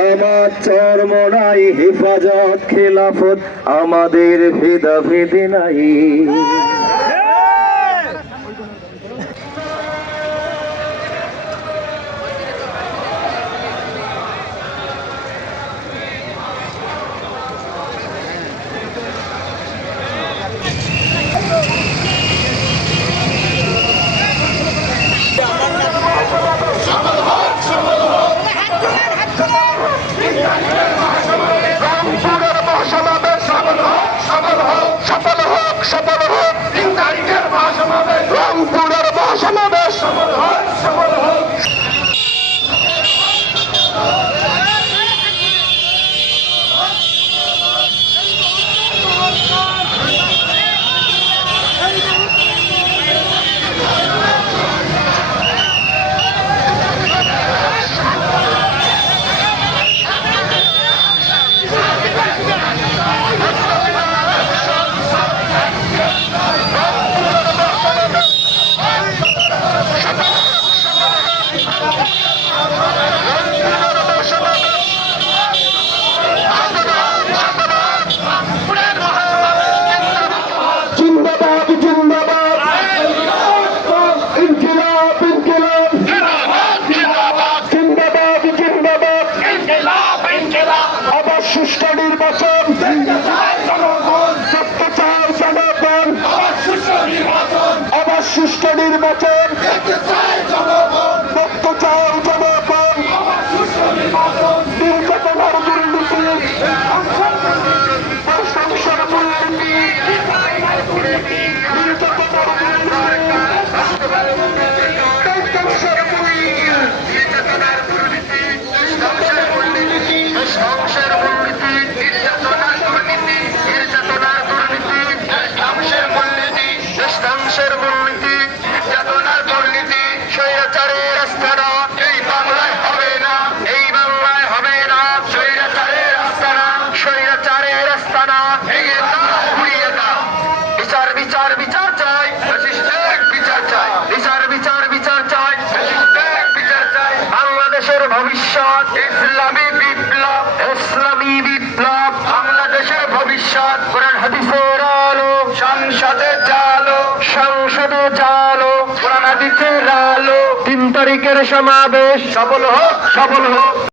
জামাত চরমরাই হেফাজত খেলাফত আমাদের ভেদাভেদে নাই। নির্বাচন। করতে চায় জনগণ। আবার সুষ্ঠু নির্বাচন। করতে চায় জনগণ। ভেঙে দাও ঘুরিয়ে দাও। বিচার বিচার বিচার চাই। বিচার চাই। বিচার বিচার বিচার চাই। বিচার চাই। বাংলাদেশের ভবিষ্যৎ। ইসলামী বিপ্লব ইসলামী বিপ্লব। বাংলাদেশের ভবিষ্যৎ। কোরআন হাদিসের আলো। সংসদে চালো সংসদে চালো কোরআন হাদিসের আলো। তিন তারিখের সমাবেশ। সফল হোক সফল হোক।